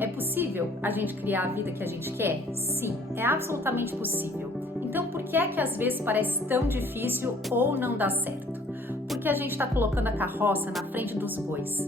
É possível a gente criar a vida que a gente quer? Sim, é absolutamente possível. Então, por que é que às vezes parece tão difícil ou não dá certo? Porque a gente está colocando a carroça na frente dos bois.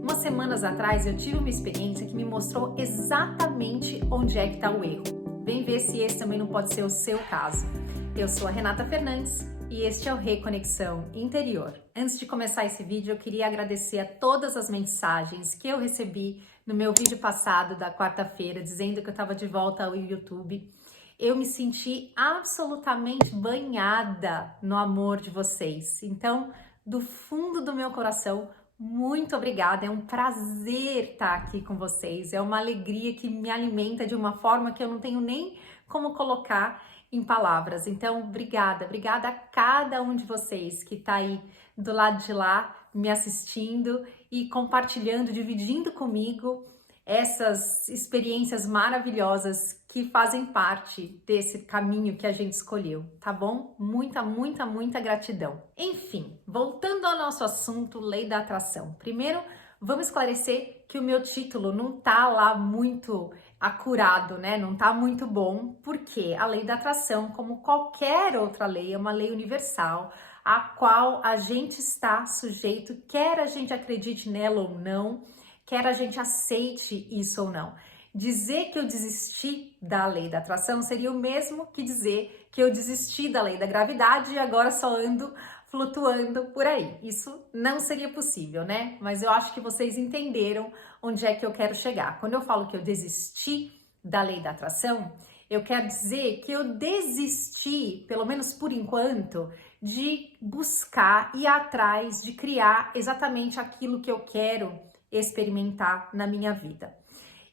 Umas semanas atrás eu tive uma experiência que me mostrou exatamente onde é que está o erro. Vem ver se esse também não pode ser o seu caso. Eu sou a Renata Fernandes e este é o Reconexão Interior. Antes de começar esse vídeo, eu queria agradecer a todas as mensagens que eu recebi no meu vídeo passado da quarta-feira, dizendo que eu estava de volta ao YouTube. Eu me senti absolutamente banhada no amor de vocês. Então, do fundo do meu coração, muito obrigada. É um prazer estar aqui com vocês. É uma alegria que me alimenta de uma forma que eu não tenho nem como colocar em palavras. Então, obrigada a cada um de vocês que está aí do lado de lá me assistindo e compartilhando, dividindo comigo essas experiências maravilhosas que fazem parte desse caminho que a gente escolheu, tá bom? Muita gratidão. Enfim, voltando ao nosso assunto, lei da atração. Primeiro, vamos esclarecer que o meu título não tá lá muito acurado, né? Não tá muito bom, porque a lei da atração, como qualquer outra lei, é uma lei universal, a qual a gente está sujeito, quer a gente acredite nela ou não, quer a gente aceite isso ou não. Dizer que eu desisti da lei da atração seria o mesmo que dizer que eu desisti da lei da gravidade e agora só ando flutuando por aí. Isso não seria possível, né? Mas eu acho que vocês entenderam onde é que eu quero chegar. Quando eu falo que eu desisti da lei da atração, eu quero dizer que eu desisti, pelo menos por enquanto, de buscar e ir atrás de criar exatamente aquilo que eu quero experimentar na minha vida.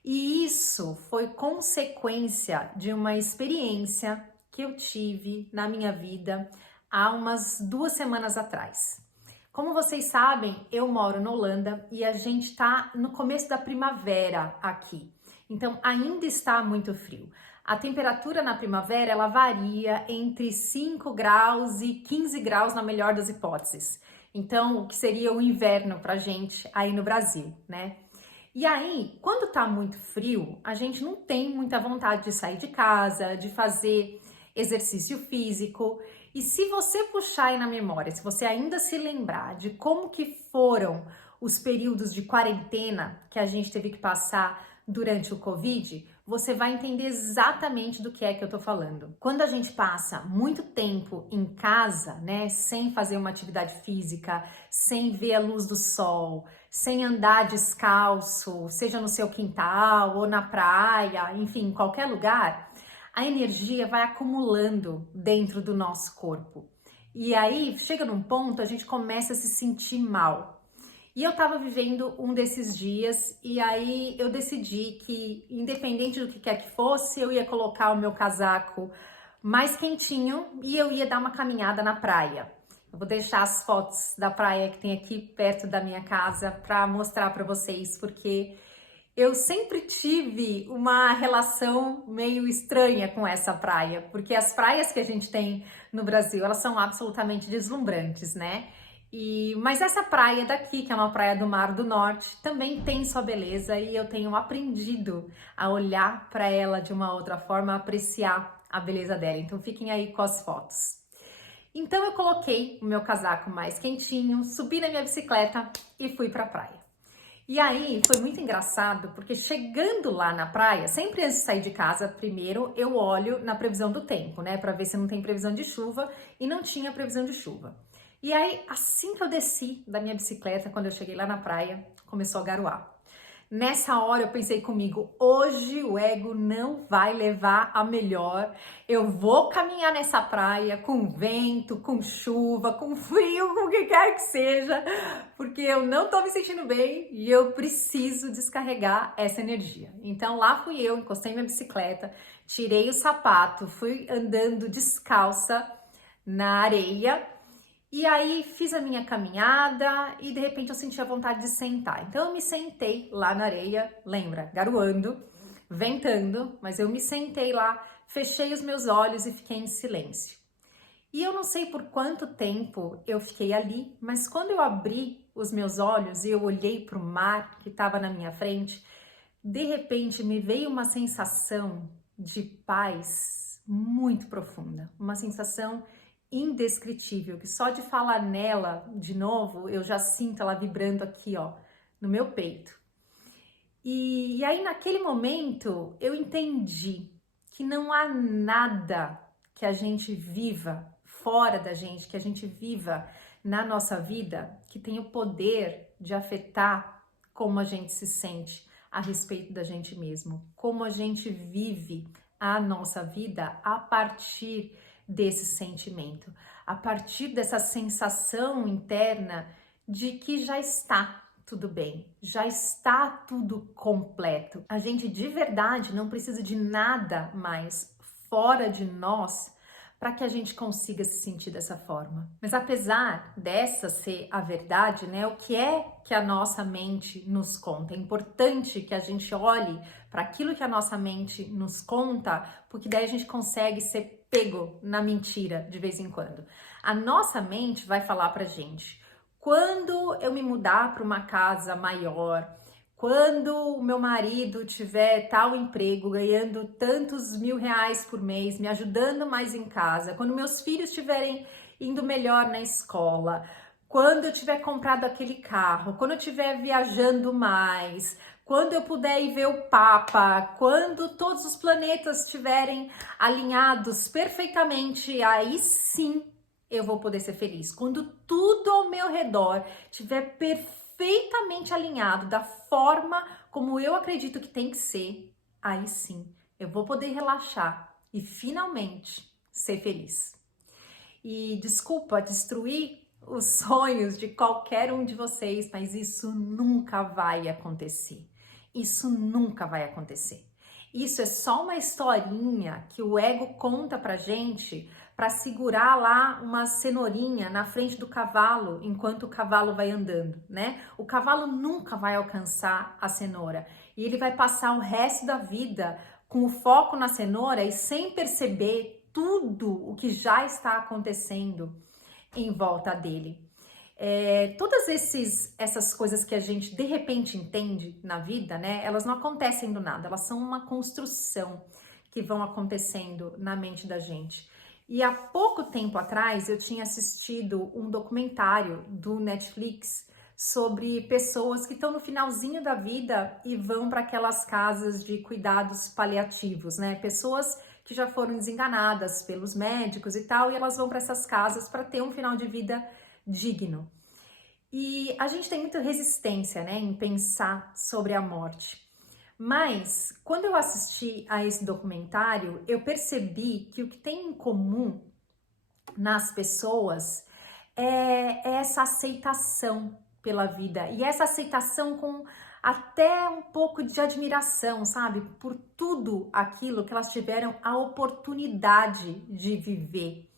E isso foi consequência de uma experiência que eu tive na minha vida há umas 2 semanas atrás. Como vocês sabem, eu moro na Holanda e a gente está no começo da primavera aqui. Então ainda está muito frio. A temperatura na primavera ela varia entre 5 graus e 15 graus na melhor das hipóteses. Então, o que seria o inverno pra gente aí no Brasil, né? E aí, quando tá muito frio, a gente não tem muita vontade de sair de casa, de fazer exercício físico. E se você puxar aí na memória, se você ainda se lembrar de como que foram os períodos de quarentena que a gente teve que passar durante o Covid, você vai entender exatamente do que é que eu tô falando. Quando a gente passa muito tempo em casa, né, sem fazer uma atividade física, sem ver a luz do sol, sem andar descalço, seja no seu quintal ou na praia, enfim, em qualquer lugar, a energia vai acumulando dentro do nosso corpo. E aí, chega num ponto, a gente começa a se sentir mal. E eu tava vivendo um desses dias e aí eu decidi que, independente do que quer que fosse, eu ia colocar o meu casaco mais quentinho e eu ia dar uma caminhada na praia. Eu vou deixar as fotos da praia que tem aqui perto da minha casa para mostrar para vocês, porque eu sempre tive uma relação meio estranha com essa praia, porque as praias que a gente tem no Brasil, elas são absolutamente deslumbrantes, né? Mas essa praia daqui, que é uma praia do Mar do Norte, também tem sua beleza e eu tenho aprendido a olhar para ela de uma outra forma, a apreciar a beleza dela. Então fiquem aí com as fotos. Então eu coloquei o meu casaco mais quentinho, subi na minha bicicleta e fui para a praia. E aí foi muito engraçado, porque chegando lá na praia, sempre antes de sair de casa, primeiro eu olho na previsão do tempo, né, para ver se não tem previsão de chuva, e não tinha previsão de chuva. E aí, assim que eu desci da minha bicicleta, quando eu cheguei lá na praia, começou a garoar. Nessa hora eu pensei comigo, hoje o ego não vai levar a melhor, eu vou caminhar nessa praia com vento, com chuva, com frio, com o que quer que seja, porque eu não tô me sentindo bem e eu preciso descarregar essa energia. Então lá fui eu, encostei minha bicicleta, tirei o sapato, fui andando descalça na areia. E aí fiz a minha caminhada e de repente eu senti a vontade de sentar. Então eu me sentei lá na areia, lembra, garoando, ventando, mas eu me sentei lá, fechei os meus olhos e fiquei em silêncio. E eu não sei por quanto tempo eu fiquei ali, mas quando eu abri os meus olhos e eu olhei para o mar que estava na minha frente, de repente me veio uma sensação de paz muito profunda, uma sensação indescritível, que só de falar nela de novo, eu já sinto ela vibrando aqui, ó, no meu peito. E aí naquele momento eu entendi que não há nada que a gente viva fora da gente, que a gente viva na nossa vida, que tenha o poder de afetar como a gente se sente a respeito da gente mesmo, como a gente vive a nossa vida a partir desse sentimento, a partir dessa sensação interna de que já está tudo bem, já está tudo completo. A gente de verdade não precisa de nada mais fora de nós para que a gente consiga se sentir dessa forma. Mas apesar dessa ser a verdade, né, o que é que a nossa mente nos conta? É importante que a gente olhe para aquilo que a nossa mente nos conta, porque daí a gente consegue ser pego na mentira de vez em quando. A nossa mente vai falar pra gente: quando eu me mudar para uma casa maior, quando o meu marido tiver tal emprego, ganhando tantos R$ 1.000 por mês, me ajudando mais em casa, quando meus filhos estiverem indo melhor na escola, quando eu tiver comprado aquele carro, quando eu estiver viajando mais, quando eu puder ir ver o Papa, quando todos os planetas estiverem alinhados perfeitamente, aí sim eu vou poder ser feliz. Quando tudo ao meu redor estiver perfeitamente alinhado da forma como eu acredito que tem que ser, aí sim eu vou poder relaxar e finalmente ser feliz. E desculpa destruir os sonhos de qualquer um de vocês, mas isso nunca vai acontecer. Isso nunca vai acontecer. Isso é só uma historinha que o ego conta pra gente para segurar lá uma cenourinha na frente do cavalo enquanto o cavalo vai andando, né? O cavalo nunca vai alcançar a cenoura e ele vai passar o resto da vida com o foco na cenoura e sem perceber tudo o que já está acontecendo em volta dele. Todas essas coisas que a gente de repente entende na vida, né? Elas não acontecem do nada, elas são uma construção que vão acontecendo na mente da gente. E há pouco tempo atrás eu tinha assistido um documentário do Netflix sobre pessoas que estão no finalzinho da vida e vão para aquelas casas de cuidados paliativos, né? Pessoas que já foram desenganadas pelos médicos e tal, e elas vão para essas casas para ter um final de vida digno. E a gente tem muita resistência, né, em pensar sobre a morte. Mas quando eu assisti a esse documentário, eu percebi que o que tem em comum nas pessoas é essa aceitação pela vida e essa aceitação com até um pouco de admiração, sabe? Por tudo aquilo que elas tiveram a oportunidade de viver.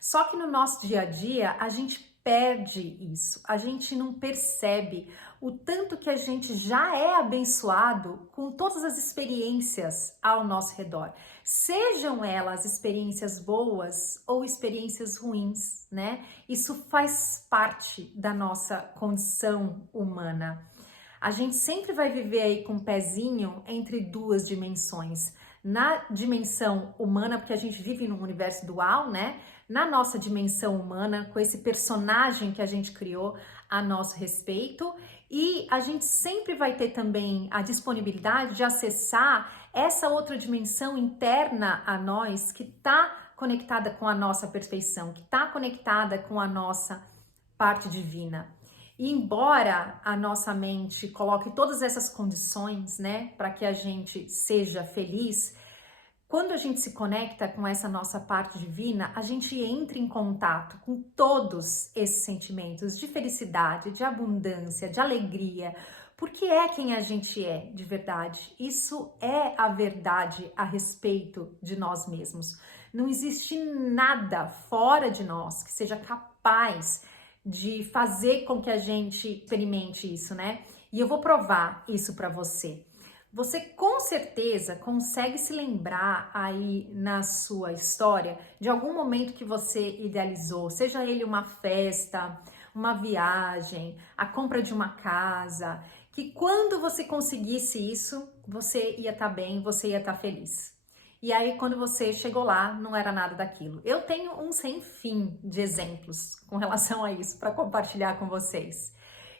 Só que no nosso dia a dia, a gente perde isso, a gente não percebe o tanto que a gente já é abençoado com todas as experiências ao nosso redor, sejam elas experiências boas ou experiências ruins, né? Isso faz parte da nossa condição humana. A gente sempre vai viver aí com um pezinho entre duas dimensões. Na dimensão humana, porque a gente vive num universo dual, né? Na nossa dimensão humana, com esse personagem que a gente criou a nosso respeito, e a gente sempre vai ter também a disponibilidade de acessar essa outra dimensão interna a nós, que está conectada com a nossa perfeição, que está conectada com a nossa parte divina. E embora a nossa mente coloque todas essas condições, né, para que a gente seja feliz, quando a gente se conecta com essa nossa parte divina, a gente entra em contato com todos esses sentimentos de felicidade, de abundância, de alegria, porque é quem a gente é de verdade. Isso é a verdade a respeito de nós mesmos. Não existe nada fora de nós que seja capaz de fazer com que a gente experimente isso, né? E eu vou provar isso para você. Você com certeza consegue se lembrar aí na sua história de algum momento que você idealizou, seja ele uma festa, uma viagem, a compra de uma casa, que quando você conseguisse isso, você ia estar bem, você ia estar feliz. E aí, quando você chegou lá, não era nada daquilo. Eu tenho um sem fim de exemplos com relação a isso para compartilhar com vocês.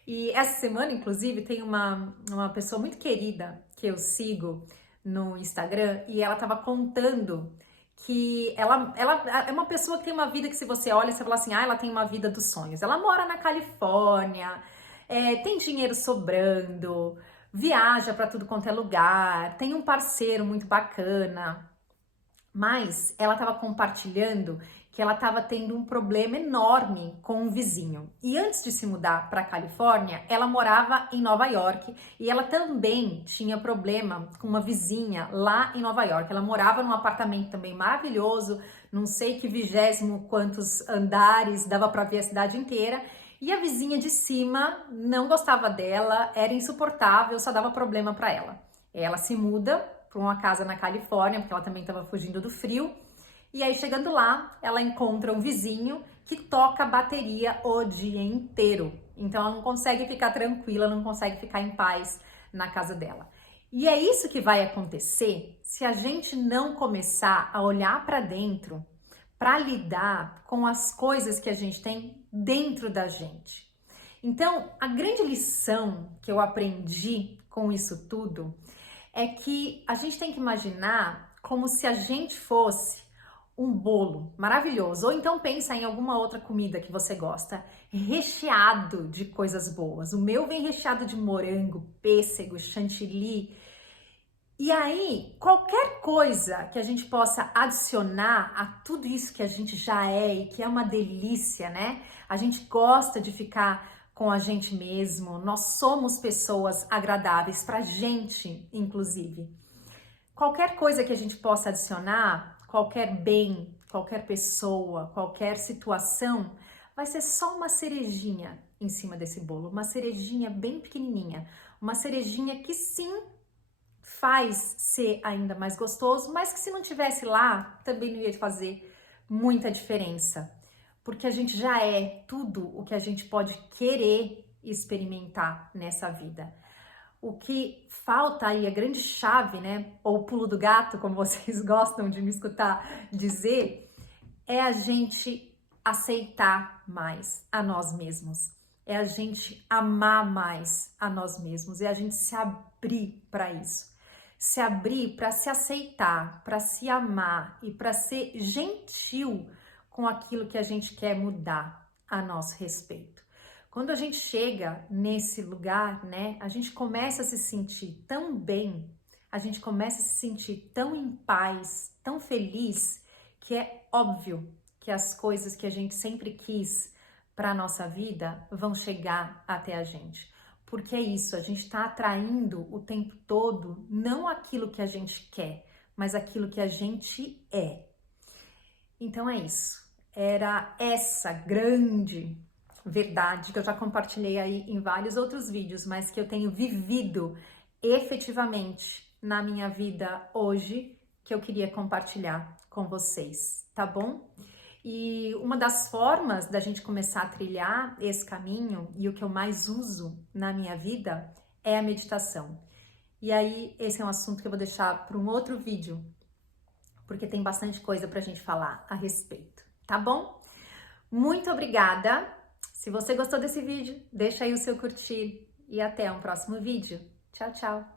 E essa semana, inclusive, tem uma pessoa muito querida que eu sigo no Instagram e ela estava contando que ela é uma pessoa que tem uma vida que, se você olha, você fala assim, ela tem uma vida dos sonhos. Ela mora na Califórnia, tem dinheiro sobrando, viaja para tudo quanto é lugar, tem um parceiro muito bacana. Mas ela estava compartilhando que ela estava tendo um problema enorme com um vizinho. E antes de se mudar para a Califórnia, ela morava em Nova York e ela também tinha problema com uma vizinha lá em Nova York. Ela morava num apartamento também maravilhoso, não sei que 20º quantos andares, dava para ver a cidade inteira. E a vizinha de cima não gostava dela, era insuportável, só dava problema para ela. Ela se muda para uma casa na Califórnia, porque ela também estava fugindo do frio. E aí, chegando lá, ela encontra um vizinho que toca bateria o dia inteiro. Então, ela não consegue ficar tranquila, não consegue ficar em paz na casa dela. E é isso que vai acontecer se a gente não começar a olhar para dentro, para lidar com as coisas que a gente tem dentro da gente. Então, a grande lição que eu aprendi com isso tudo é que a gente tem que imaginar como se a gente fosse um bolo maravilhoso, ou então pensa em alguma outra comida que você gosta, recheado de coisas boas. O meu vem recheado de morango, pêssego, chantilly. E aí, qualquer coisa que a gente possa adicionar a tudo isso que a gente já é e que é uma delícia, né? A gente gosta de ficar com a gente mesmo, nós somos pessoas agradáveis pra gente, inclusive. Qualquer coisa que a gente possa adicionar, qualquer bem, qualquer pessoa, qualquer situação, vai ser só uma cerejinha em cima desse bolo, uma cerejinha bem pequenininha, uma cerejinha que sim faz ser ainda mais gostoso, mas que se não tivesse lá, também não ia fazer muita diferença. Porque a gente já é tudo o que a gente pode querer experimentar nessa vida. O que falta aí, a grande chave, né, ou o pulo do gato, como vocês gostam de me escutar dizer, é a gente aceitar mais a nós mesmos. É a gente amar mais a nós mesmos, é a gente se abrir para isso. Se abrir para se aceitar, para se amar e para ser gentil com aquilo que a gente quer mudar a nosso respeito. Quando a gente chega nesse lugar, né, a gente começa a se sentir tão bem, a gente começa a se sentir tão em paz, tão feliz, que é óbvio que as coisas que a gente sempre quis para a nossa vida vão chegar até a gente. Porque é isso, a gente está atraindo o tempo todo não aquilo que a gente quer, mas aquilo que a gente é. Então é isso. Era essa grande verdade que eu já compartilhei aí em vários outros vídeos, mas que eu tenho vivido efetivamente na minha vida hoje, que eu queria compartilhar com vocês, tá bom? E uma das formas da gente começar a trilhar esse caminho, e o que eu mais uso na minha vida, é a meditação. E aí, esse é um assunto que eu vou deixar para um outro vídeo, porque tem bastante coisa pra gente falar a respeito, tá bom? Muito obrigada! Se você gostou desse vídeo, deixa aí o seu curtir e até um próximo vídeo. Tchau, tchau!